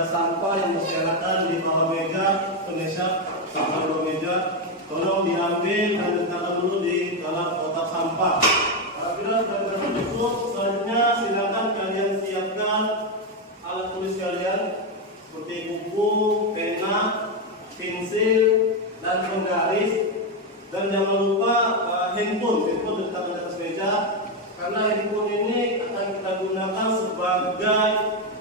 ada sampah yang berserakan di bawah meja, Indonesia sampah di bawah meja, tolong diambil dan letakkan dulu di dalam kotak sampah. Apabila sudah cukup, selanjutnya silakan kalian siapkan alat tulis kalian seperti buku, pena, pensil, dan penggaris. Dan jangan lupa handphone diletakkan di atas meja, karena handphone ini akan kita gunakan sebagai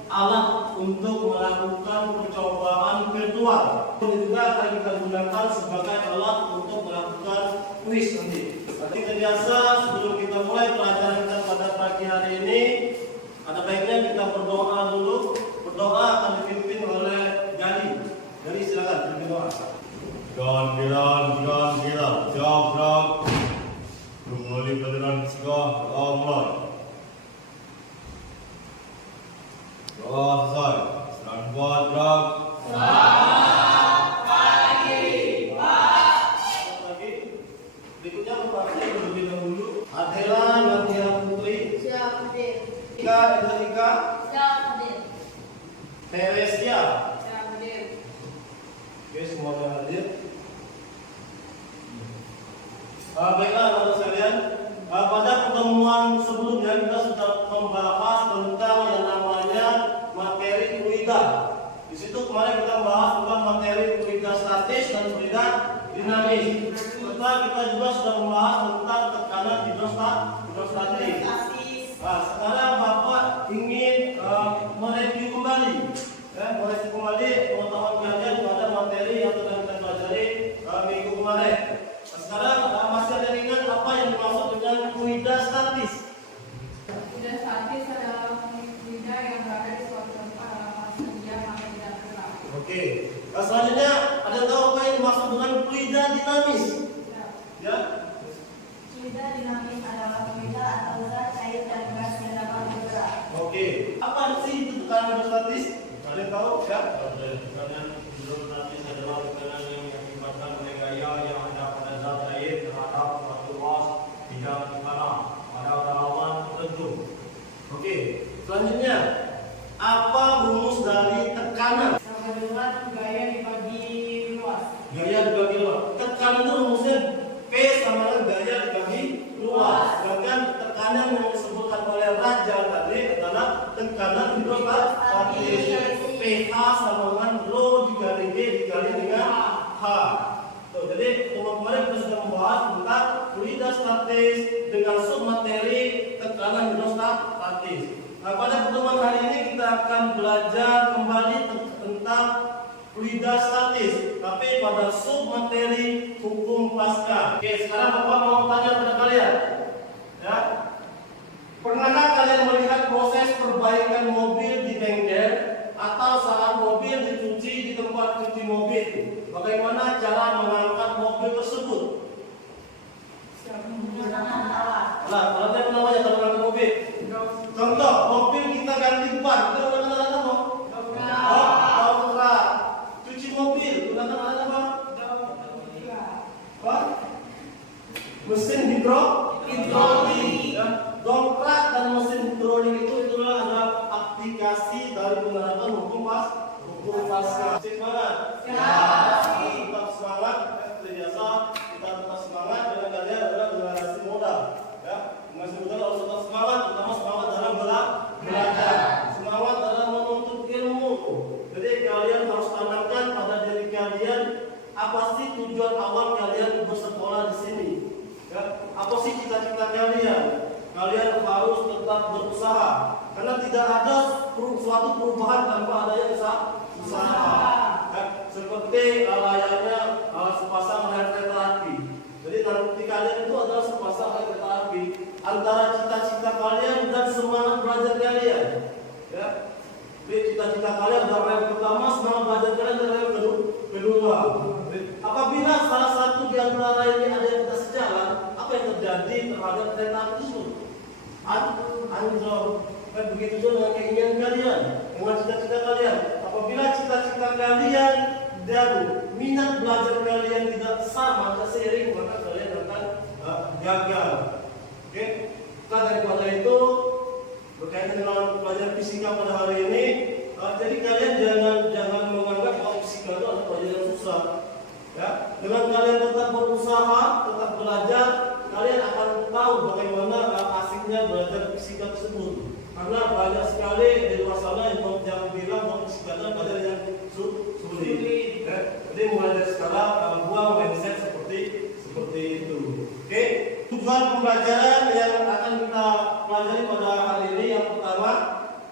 alat untuk melakukan percobaan virtual. Ini juga akan kita gunakan sebagai alat untuk melakukan kuis nanti. Seperti biasa, sebelum kita mulai pelajaran kita pada pagi hari ini, ada baiknya kita berdoa dulu. Berdoa akan dipimpin oleh Gali. Gali silakan berdoa. God bilang, jawab kembali pelajaran segala Allah. Doa selesai. Sekarang buat gerak. Selamat pagi, Pak. Selamat pagi. Berikutnya berparti terlebih dahulu. Adela Nadia Putri. Siap, Hadir. Ika Edelika. Siap, Hadir. Teresia. Siap, Hadir. Oke, semuanya hadir. Baiklah teman-teman sekalian, pada pertemuan sebelumnya kita sudah membahas tentang yang namanya materi fluida. Di situ kemarin kita bahas tentang materi fluida statis dan fluida dinamis. Serta kita juga sudah membahas tentang tekanan hidrostatik. Nah, sekarang Bapak ingin mereview kembali, mereview kembali pengetahuan kalian pada materi yang telah kita pelajari minggu kemarin. Sekarang masih ada ingat apa yang dimaksud dengan fluida statis? Fluida statis adalah fluida yang berada di suatu tempat dalam fase diam atau tidak gerak. Oke. Nah, selanjutnya ada tahu apa yang dimaksud dengan fluida dinamis? Ya. Fluida dinamis adalah fluida atau zat cair dan gas yang dapat bergerak. Oke. Apa sih itu tekanan hidrostatis? Ada yang tahu? Ya. Tekanan hidrostatis adalah tekanan yang diakibatkan oleh gaya yang ada pada zat air terhadap suatu ruas bidang tanah pada kedalaman tertentu. Oke. Selanjutnya, apa rumus dari tekanan? Sama dengan gaya dibagi luas. Gaya dibagi luas. Tekanan itu rumusnya P sama dengan gaya dibagi luas. Sedangkan tekanan yang disebutkan oleh Raja tadi adalah tekanan hidrostatis. pH sama dengan rho dikali G dikali dengan H. Tuh, jadi kemarin kita sudah membahas tentang fluida statis dengan submateri tekanan hidrostatis. Nah, pada pertemuan hari ini kita akan belajar kembali tentang fluida statis, tapi pada submateri hukum Pascal. Oke, sekarang Bapak mau tanya pada kalian, ya, pernahkah kalian melihat proses perbaikan mobil di bengkel atau saat mobil dicuci di tempat cuci mobil? Bagaimana cara mengangkat mobil tersebut? Menggunakan alat. Nah, alatnya apa namanya kalau mengangkat mobil? Contoh, mobil kita ganti ban, kita menggunakan alat apa? Dobrak. Cuci mobil, menggunakan alat apa? Apa? Mesin hidrolik. Ya. Dobrak dan mesin hidrolik itu adalah aplikasi dari penerapan hukum Pascal. Semangat. Tetap semangat. Seperti biasa, kita tetap semangat dengan kalian adalah generasi muda. Ya, generasi muda harus tetap semangat, terutama semangat dalam belajar, semangat dalam menuntut ilmu. Jadi kalian harus tanamkan pada diri kalian apa sih tujuan awal kalian bersekolah di sini. Ya, apa sih cita-cita kalian? Kalian harus tetap berusaha, karena tidak ada suatu perubahan tanpa adanya usaha. Ya, seperti layaknya sepasang rel kereta api. Jadi nanti kalian itu adalah sepasang rel kereta api antara cita-cita kalian dan semangat belajar kalian. Ya, jadi cita-cita kalian adalah rel pertama, semangat belajar kalian adalah rel kedua. Apabila salah satu di antara ini ada yang tidak sejalan, apa yang terjadi terhadap kereta api tersebut? Anjlok. Dan begitu juga dengan keinginan kalian, dengan cita-cita kalian. Apabila cita-cita kalian dan minat belajar kalian tidak sama, seiring, maka kalian akan gagal. Oke? Maka daripada itu, berkaitan dengan pelajaran fisika pada hari ini, jadi kalian jangan susah. Ya, dengan kalian tetap berusaha, tetap belajar, kalian akan tahu bagaimana asiknya belajar fisika tersebut. Karena banyak sekali di luar sana yang bilang bahwa fisika adalah pelajaran yang sulit. Jadi mulai dari sekarang buang mindset seperti itu. Oke, tujuan pembelajaran yang akan kita pelajari pada hari ini yang pertama,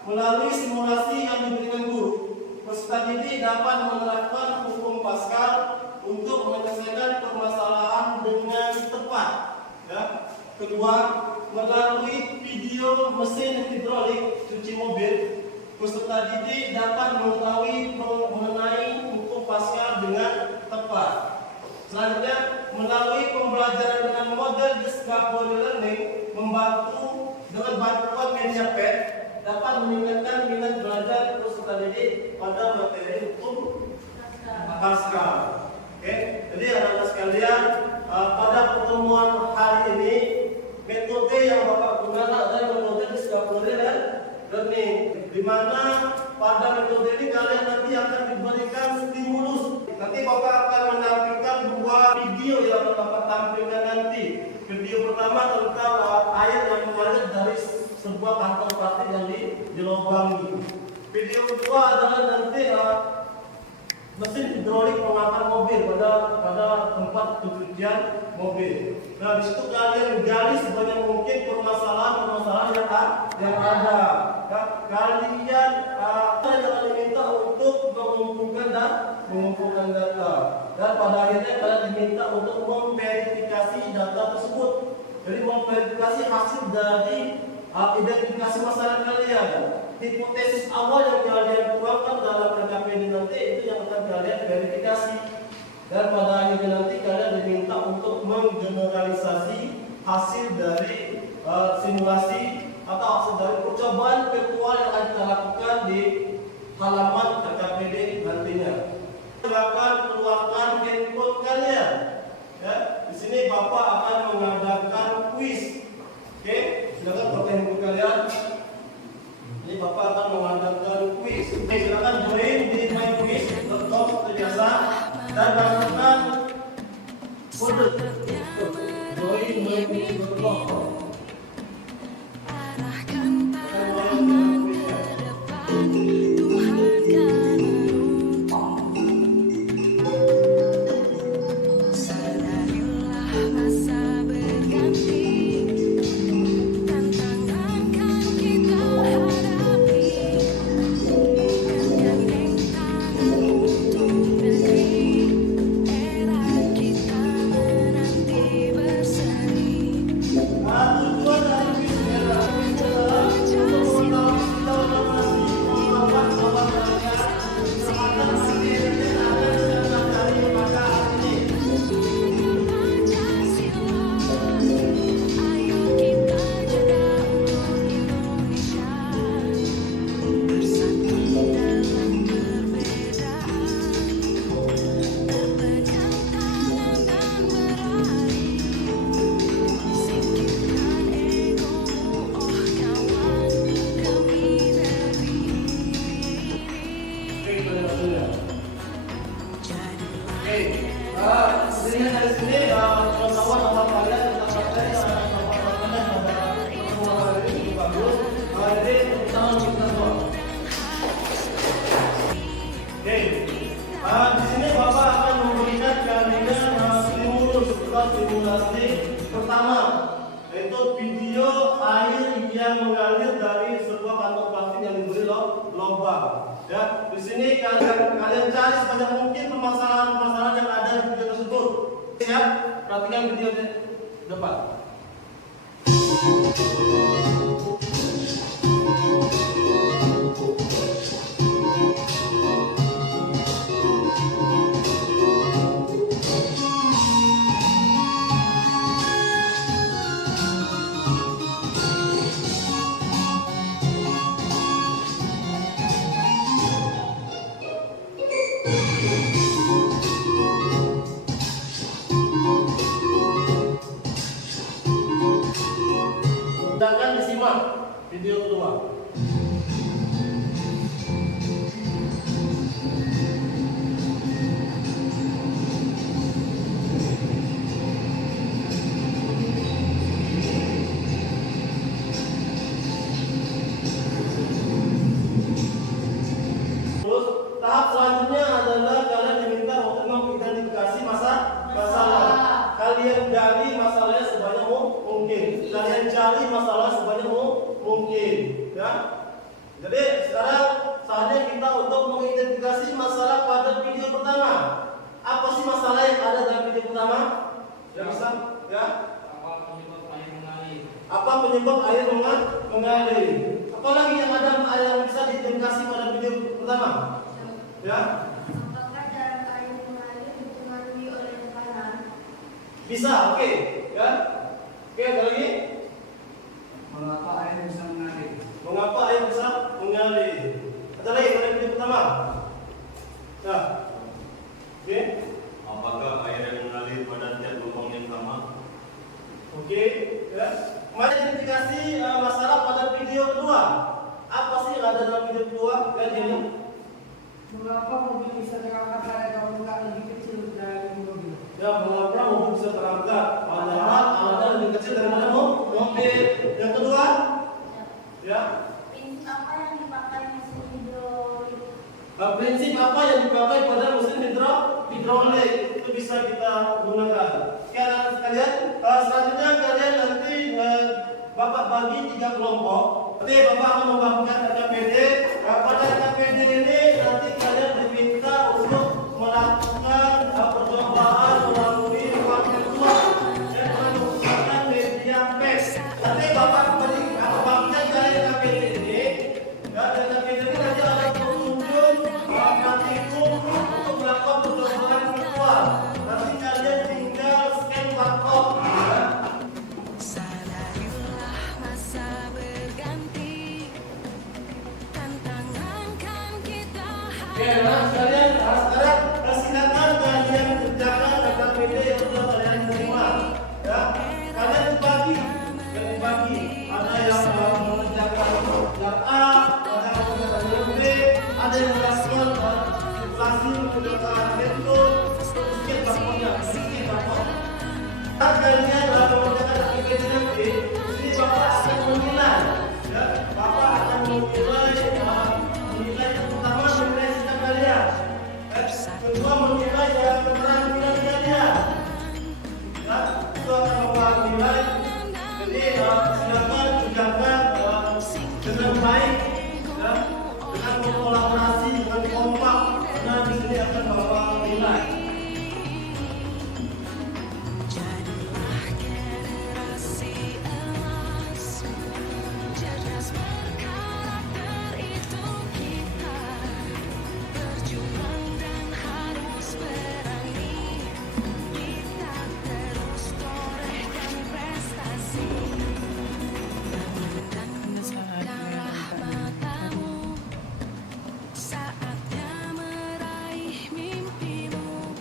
melalui simulasi yang diberikan guru, peserta didik dapat menerapkan hukum Pascal untuk menyelesaikan permasalahan dengan tepat. Ya. Kedua, melalui video mesin hidrolik cuci mobil, peserta didik dapat mengetahui mengenai hukum Pascal dengan tepat. Selanjutnya, melalui pembelajaran dengan model discovery learning, membantu dengan bantuan media pad dapat meningkatkan minat belajar peserta didik pada materi hukum Pascal. Oke, jadi anak-anak sekalian, pada pertemuan hari ini metode yang Bapak gunakan adalah metode discovery learning, di mana pada metode ini kalian nanti akan diberikan stimulus. Nanti Bapak akan menampilkan dua video yang Bapak tampilkan nanti. Video pertama tentang air yang mengalir dari sebuah kantong plastik yang dilubangi. Video kedua adalah nanti mesin hidrolik pengangkat mobil pada tempat pencucian mobil. Nah, di situ kalian gali sebanyak mungkin permasalahan yang ada. Kalian jangan diminta untuk mengumpulkan data. Dan pada akhirnya kalian diminta untuk memverifikasi data tersebut. Jadi memverifikasi hasil dari identifikasi masalah kalian. Hipotesis awal yang kalian tuangkan dalam PKPD nanti itu yang akan kalian verifikasi. Dan pada akhirnya nanti kalian diminta untuk menggeneralisasi hasil dari simulasi atau hasil dari percobaan virtual yang akan kita lakukan di halaman PKPD nantinya. Silakan keluarkan handphone kalian. Ya, di sini Bapak akan mengadakan kuis. Oke, silakan keluarkan handphone kalian. Jadi Bapak akan mengadakan kuis. Oke, silakan join di myquiz.com seperti biasa dan masukkan kode join myquiz.com. Di sini Bapak akan memberikan kalian simulasi pertama, yaitu video air yang mengalir dari sebuah kantong plastik yang diberi lubang. Ya, di sini kalian cari sebanyak mungkin permasalahan yang ada di video tersebut. Siap? Perhatikan video di depan. Silakan disimak video kedua. selanjutnya adalah kalian diminta untuk mengidentifikasi masalah. Kalian gali masalahnya sebanyak mungkin. Kalian cari masalah sebanyak mungkin. Ya. Jadi sekarang saatnya kita untuk mengidentifikasi masalah pada video pertama. Apa sih masalah yang ada dalam video pertama? Ya bisa? Ya. Apa penyebab air mengalir? Apa penyebab air mengalir? Apalagi yang ada yang bisa diidentifikasi pada video pertama? Ya. Apakah jalan air mengalir dipengaruhi oleh tekanan? Bisa, oke. Ya. Oke, ada lagi? Mengapa air bisa mengalir? Mengapa air bisa mengalir? Ada lagi pada video pertama? Nah. Oke. Apakah air yang mengalir pada tiap lubang yang sama? Oke, ya. Mari identifikasi masalah pada video kedua. Apa sih yang ada dalam video kedua? Lihat ini. Mengapa mobil bisa terangkat pada permukaan lebih kecil dari mobil? Ya, mengapa mobil bisa terangkat padahal alatnya lebih kecil daripada mobil? Yang kedua, ya. Prinsip apa yang dipakai mesin hidrolik? Prinsip apa yang dipakai pada mesin hidrolik itu bisa kita gunakan. Sekarang sekalian, selanjutnya kalian nanti Bapak bagi 3 kelompok. Nanti Bapak akan membagikan RKPD. Pada RKPD ini nanti kalian diminta untuk melakukan percobaan melalui ruang virtual dan menggunakan media pers. Nanti Bapak akan bagikan kalian RKPD ini. Dan RKPD ini nanti ada pengunjung praktikum untuk melakukan percobaan virtual. Nanti kalian tinggal scan barcode. Sadarilah masa berganti, tantangan kan kita Oke, nah sekalian, sekarang silakan kalian kerjakan RKPD yang sudah kalian terima. Ya, kalian dibagi. Ada yang mengerjakan yang A, ada yang mengerjakan yang B, ada yang melakukan simulasi menggunakan handphone, sedikit barcode-nya, sedikit barcode. Nah, kalian mengerjakan RKPD nanti, ini Bapak akan menilai. Ya, Bapak akan menilai yang pertama menilai sikap kalian. Kedua menilai keterampilan kalian. Ya, itu akan Bapak nilai. Jadi silakan kerjakan dengan baik, ya, dengan berkolaborasi, dengan kompak. Karena di sini akan Bapak nilai. jadilah generasi emas, cerdas berkarakter itu kita, berjuang dan harus berani, kita terus torehkan prestasi, dan bukalah matamu, saatnya meraih mimpimu.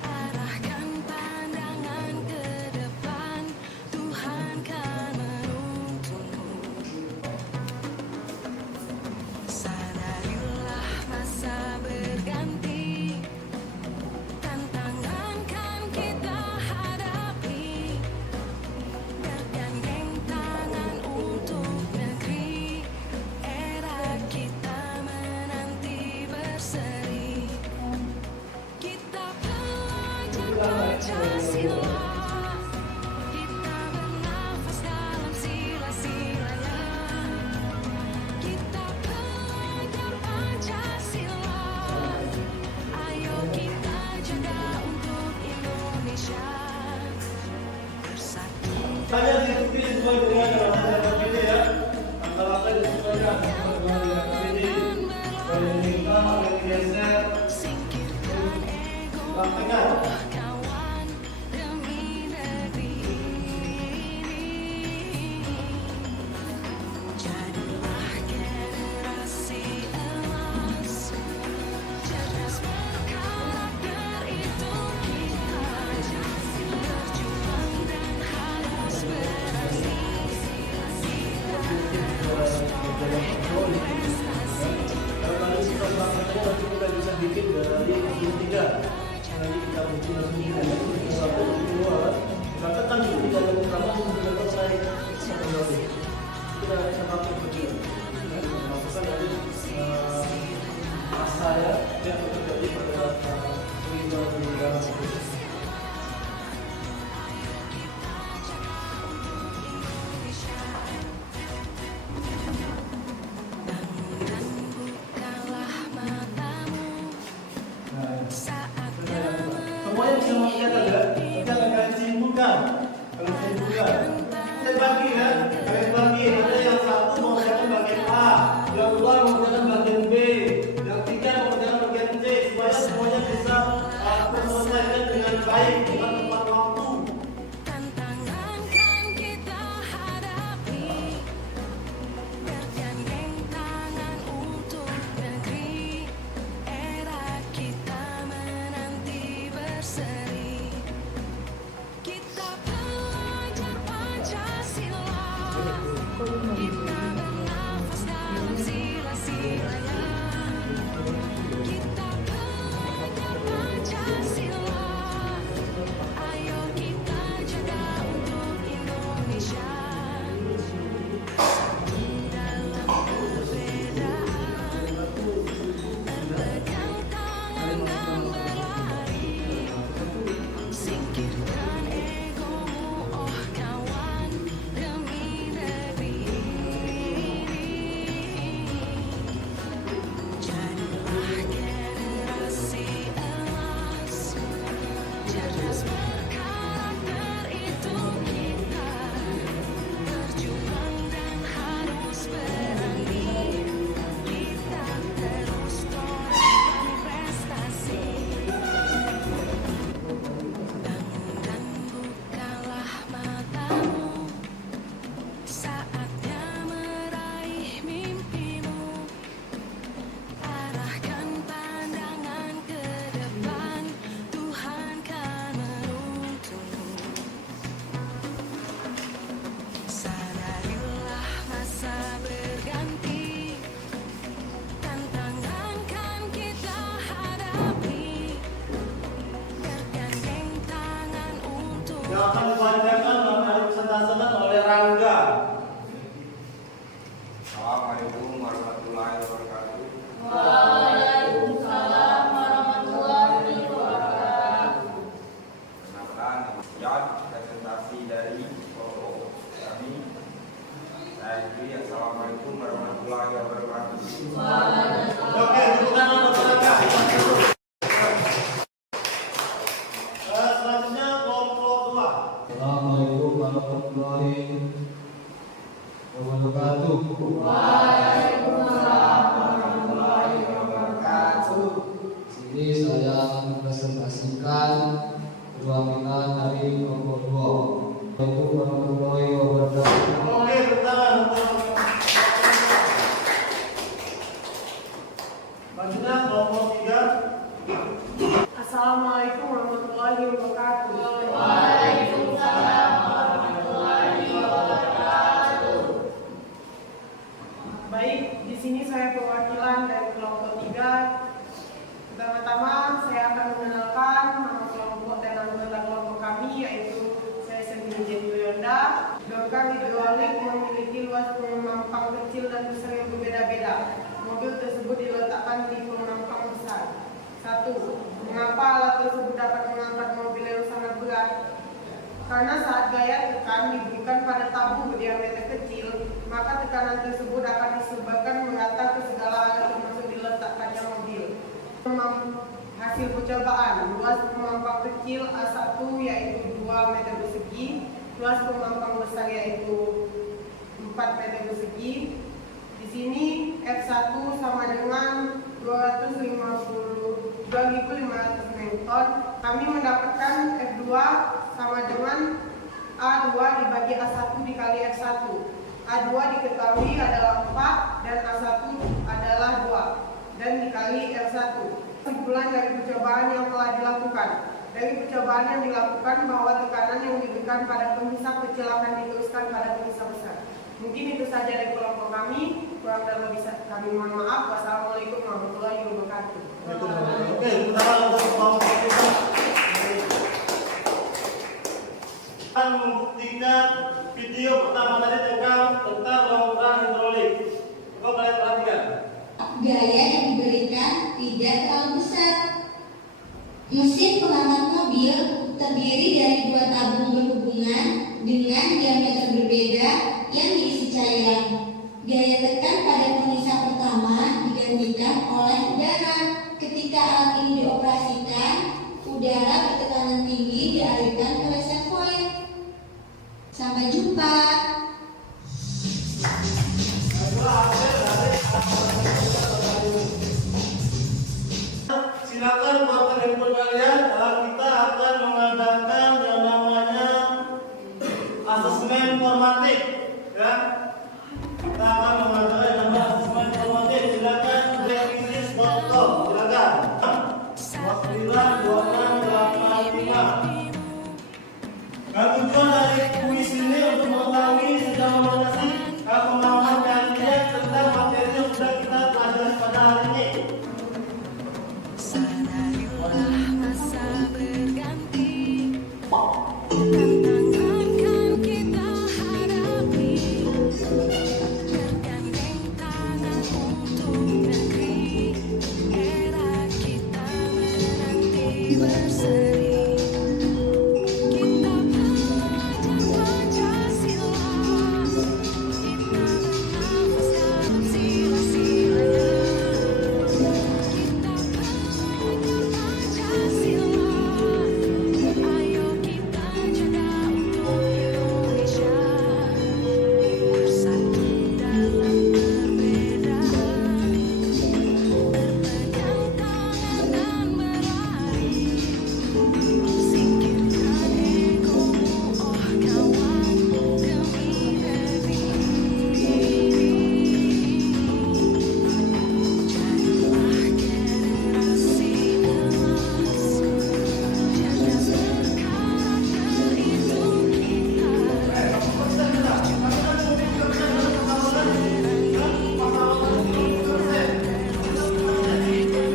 Arahkan pandangan ke depan, Tuhan kan menuntunmu. Sadarilah masa berganti, tantangan kan kita hadapi, bergandeng tangan untuk negeri, era kita menanti berseri. Kita pelajar Pancasila, kita bernafas dalam sila-silanya. Kita pelajar Pancasila, ayo kita jaga untuk Indonesia bersatu. Saya diikuti sesuai dengan RKPD ya. Antara disesuaikan dengan RKPD. Saya minta geser, Singkirkan ego praktekkan. kawan demi negeri ini. Jadilah generasi emas, cerdas berkarakter itu kita, berjuang dan harus berani, Kalau kita praktekkan nanti kita bisa bikin dari 3. Nanti kita bikin yang terjadi pada kehidupan di dalam hidup. Bukalah matamu saat Semuanya bisa mengingatkan ya, jangan kalian sibukkan. Kalian sibukkan. Saya bagi ya, kalian bagi. Ada yang satu mengerjakan bagian A, yang dua mengerjakan bagian B, yang tiga mengerjakan bagian C, supaya semuanya bisa terselesaikan dengan baik dengan tepat waktu. tantangan kan kita hadapi, bergandeng tangan untuk negeri, era kita menanti berseri. Kita belajar Pancasila, kita bernafas dalam sila-silanya. Kita belajar Pancasila, ayo kita jaga untuk Indonesia. Satu dalam perbedaan, berpegang tangan dan berlari. Singkirkan egomu, oh kawan, demi negeri ini. Jadilah generasi emas, cerdas berkarakter itu kita. Berjuang dan harus berani, kita terus torehkan prestasi. Dan bukalah matamu, saatnya meraih mimpimu. Arahkan pandangan ke depan, Tuhan kan menuntun. Sadarilah masa berganti, tantangan kan kita hadapi, bergandeng tangan untuk Yang akan dibacakan dalam hari pesan oleh Rangga. Assalamualaikum warahmatullahi wabarakatuh. Waalaikumsalam warahmatullahi wabarakatuh. Perkenalkan, Yon, presentasi dari kelompok kami. Saya Dwi. Assalamualaikum warahmatullahi wabarakatuh. Oke, tepuk tangan untuk Rangga. Selanjutnya kelompok 2. Assalamualaikum warahmatullahi wabarakatuh. Waalaikumsalam warahmatullahi wabarakatuh. Sini saya akan mempresentasikan perwakilan dari kelompok 2. Assalamualaikum warahmatullahi wabarakatuh. Oke, tepuk tangan untuk selanjutnya kelompok 3. Assalamualaikum warahmatullahi wabarakatuh. Waalaikumsalam warahmatullahi wabarakatuh. Baik, di sini saya perwakilan dari kelompok 3. Pertama-tama saya akan mengenalkan nama kelompok dan anggota kelompok kami, yaitu saya sendiri Jenny Yonda. Golkar hidrolik memiliki luas pemampang kecil dan besar yang berbeda-beda. Mobil tersebut diletakkan di pemampang besar. 1. Mengapa alat tersebut dapat mengangkat mobil yang sangat berat? Karena saat gaya tekan diberikan pada tabung berdiameter kecil, maka tekanan tersebut akan disebarkan merata ke segala arah termasuk diletakkannya mobil. Hasil percobaan, luas pemampang kecil A1 yaitu 2 meter persegi, luas pemampang besar yaitu 4 meter persegi. Di sini F1 sama dengan 2.500 Newton. Kami mendapatkan F2 sama dengan A2 dibagi A1 dikali F1. A2 diketahui adalah 4 dan A1 adalah 2 dan dikali F1. Kesimpulan dari percobaan yang telah dilakukan. Dari percobaan yang dilakukan bahwa tekanan yang diberikan pada pemisah kecil akan diteruskan pada pemisah besar. Mungkin itu saja dari kelompok kami. Kurang dan lebih kami mohon maaf. Wassalamualaikum warahmatullahi wabarakatuh. Oke, kita untuk kelompok kita. Akan membuktikan video pertama tadi tentang bangunan hidrolik. Coba kalian perhatikan. Gaya yang diberikan tidak yang terlalu besar. Mesin pengangkat mobil terdiri dari 2 tabung berhubungan dengan diameter berbeda yang diisi cairan. Gaya tekan pada pengisap pertama digantikan oleh udara. Ketika alat ini dioperasikan, udara bertekanan tinggi dialirkan ke reservoir. Sampai jumpa. Silakan buatkan handphone kalian. Kita akan mengadakan yang namanya asesmen formatif, ya. Kita akan mengadakan yang namanya asesmen formatif. Silakan blacklist.com. Silakan. 292685. Dan tujuan dari kuis ini untuk mengetahui sejauh mana sih pemahaman kalian tentang materi yang sudah kita pelajari pada hari ini. Sadarilah masa berganti, tantangan kan kita hadapi, bergandeng tangan untuk negeri, era kita menanti berseri. Kita belajar Pancasila, kita bernafas dalam sila-silanya. Kita belajar Pancasila, ayo kita jaga untuk Indonesia. Bersatu dalam perbedaan, berpegang tangan dan berlari. Singkirkan egomu, oh kawan, demi negeri. Jadilah generasi emas, cerdas berkarakter itu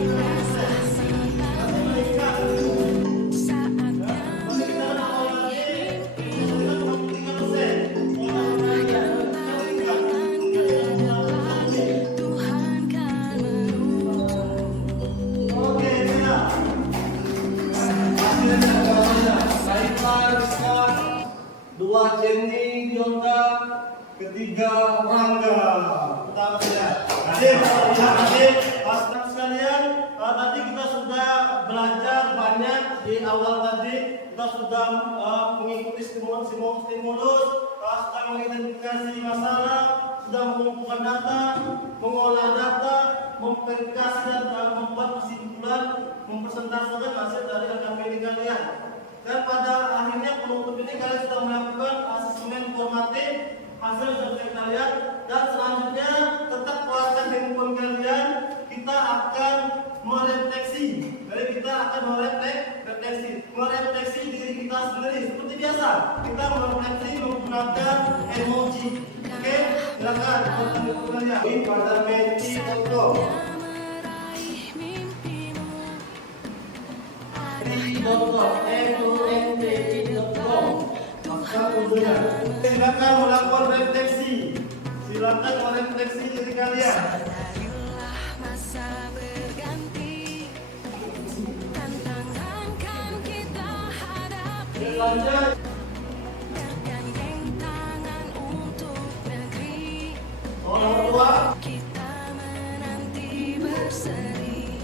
kita. Saatnya meraih tantangan ke depan, Tuhan kan menuntun. Oke, siap. Baiklah, skor 2 Jenny Yonda, ketiga Rangga. Pertama ya. Hadir. Pasukan sekalian, tadi kita sudah belajar banyak di awal tadi. Kita sudah mengikuti stimulus, sudah mengidentifikasi masalah, sudah mengumpulkan data, mengolah data, memverifikasi dan membuat kesimpulan, mempresentasikan hasil dari AKP kalian. Dan pada akhirnya penutup ini kalian sudah melakukan asesmen formatif hasil survei kalian, dan selanjutnya tetap keluarkan handphone kalian. Kita akan merefleksi. Jadi kita akan merefleksi diri kita sendiri seperti biasa. Kita merefleksi menggunakan emoji. Oke, silakan buatkan handphone kalian pada menti.com. Meraih mimpimu, Silakan melakukan refleksi. Silakan merefleksi diri kalian. sadarilah masa berganti, tantangan kan kita hadapi, Lanjut. bergandeng tangan untuk negeri, Orang tua. kita menanti berseri.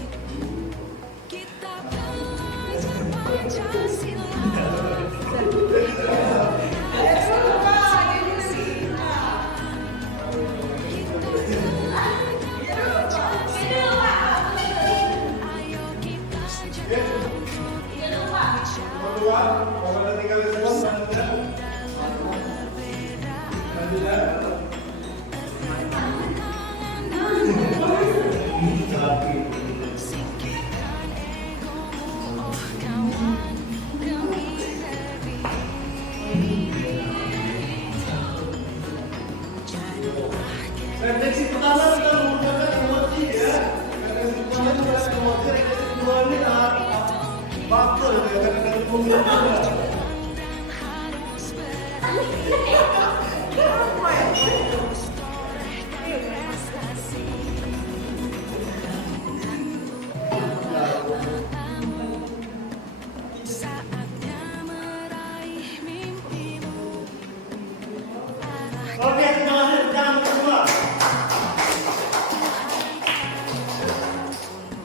Kita belajar Pancasila, ayo kita jaga untuk Indonesia. Kedua, kalau tinggal di sana, Singkirkan egomu, oh kawan, demi negeri. Jadilah refleksi pertama kita menggunakan emoji ya. Refleksi pertama menggunakan emoji. Refleksi kedua ini bakul ya, kadang-kadang menggunakan. dan harus berani, terus torehkan prestasi.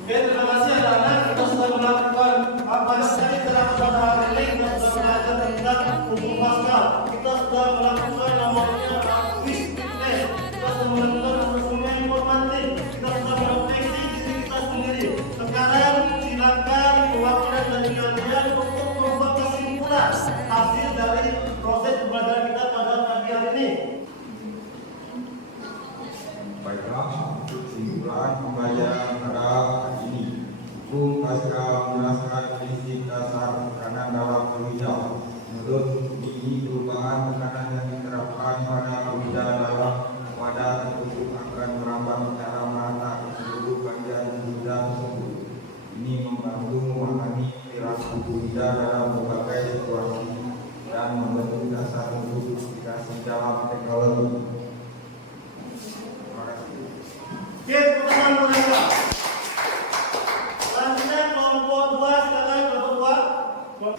Oke, terima kasih anak-anak. Kita sudah melakukan banyak sekali telah pada hari ini kita sudah belajar tentang hukum Paskal. Kita sudah melakukan namanya quiz test. Kita sudah melakukan semua informatif. Kita sudah merefleksi diri kita sendiri. Sekarang silakan perwakilan dari kalian untuk membuat kesimpulan hasil dari proses pembelajaran kita pada pagi hari ini. Baiklah, kesimpulan pembelajaran pada hari ini. Hukum Paskal berdasarkan prinsip dasar tekanan dalam berwida. Menurut ini, perubahan tekanan yang diterapkan pada berwida dalam wadah tertutup akan merambat secara merata ke seluruh bagian berwida tersebut. Ini membantu memahami perilaku berwida dalam berbagai situasi dan membentuk dasar untuk aplikasi dalam teknologi. Terima kasih. Oke, tepuk tangan mereka. Selanjutnya kelompok 2, silakan kelompok 2.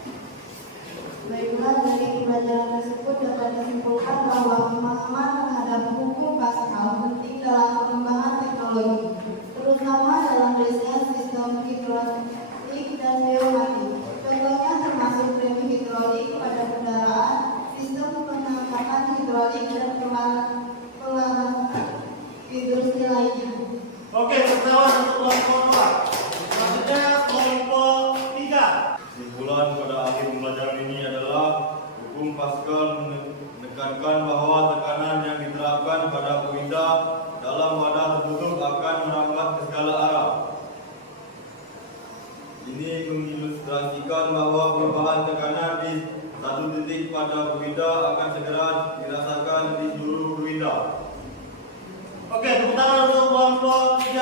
Baiklah, dari pembelajaran tersebut dapat disimpulkan bahwa pemahaman terhadap hukum Paskal penting dalam pengembangan teknologi, terutama dalam riset sistem hidrolik dan pneumatik. Contohnya termasuk rem hidrolik pada kendaraan, sistem pengangkatan hidrolik dan pengarah industri lainnya. Oke, pertama untuk kelompok 2. Selanjutnya kelompok 3. Kesimpulan pada akhir pembelajaran ini adalah hukum Paskal menekankan bahwa tekanan yang diterapkan pada berwida dalam wadah tertutup akan merambat ke segala arah. Ini mengilustrasikan bahwa perubahan tekanan di satu titik pada berwida akan segera dirasakan di seluruh berwida. Oke, tepuk tangan untuk kelompok 3.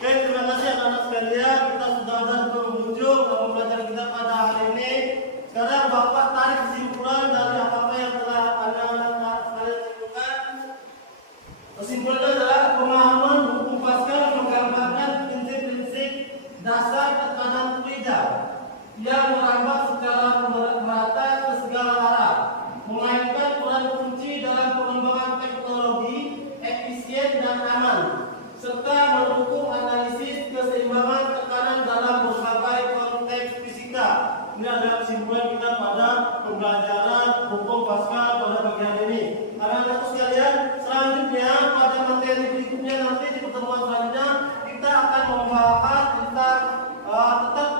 Oke, terima kasih anak-anak sekalian. Kita sudah ada di penghujung pembelajaran kita pada hari ini. Sekarang Bapak tarik kesimpulan dari apa-apa yang telah anak-anak sekalian lakukan. Kesimpulannya adalah pemahaman hukum Paskal menggambarkan prinsip-prinsip dasar tekanan berwida yang merambat secara merata ke segala arah, memainkan peran kunci dalam pengembangan teknologi efisien dan aman, serta mendukung analisis keseimbangan tekanan dalam berbagai konteks fisika. Ini adalah kesimpulan kita pada pembelajaran hukum Paskal pada pagi hari ini. Anak-anak sekalian, selanjutnya pada materi berikutnya nanti di pertemuan selanjutnya kita akan membahas tentang tetap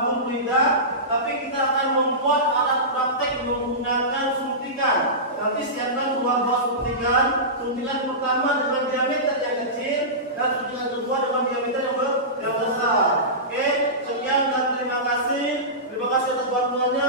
hukum berwida, tapi kita akan membuat alat praktek menggunakan suntikan. Nanti siapkan 2 buah suntikan. Suntikan pertama dengan diameter yang kecil dan suntikan kedua dengan diameter yang besar. Oke, sekian dan terima kasih. Terima kasih atas bantuannya.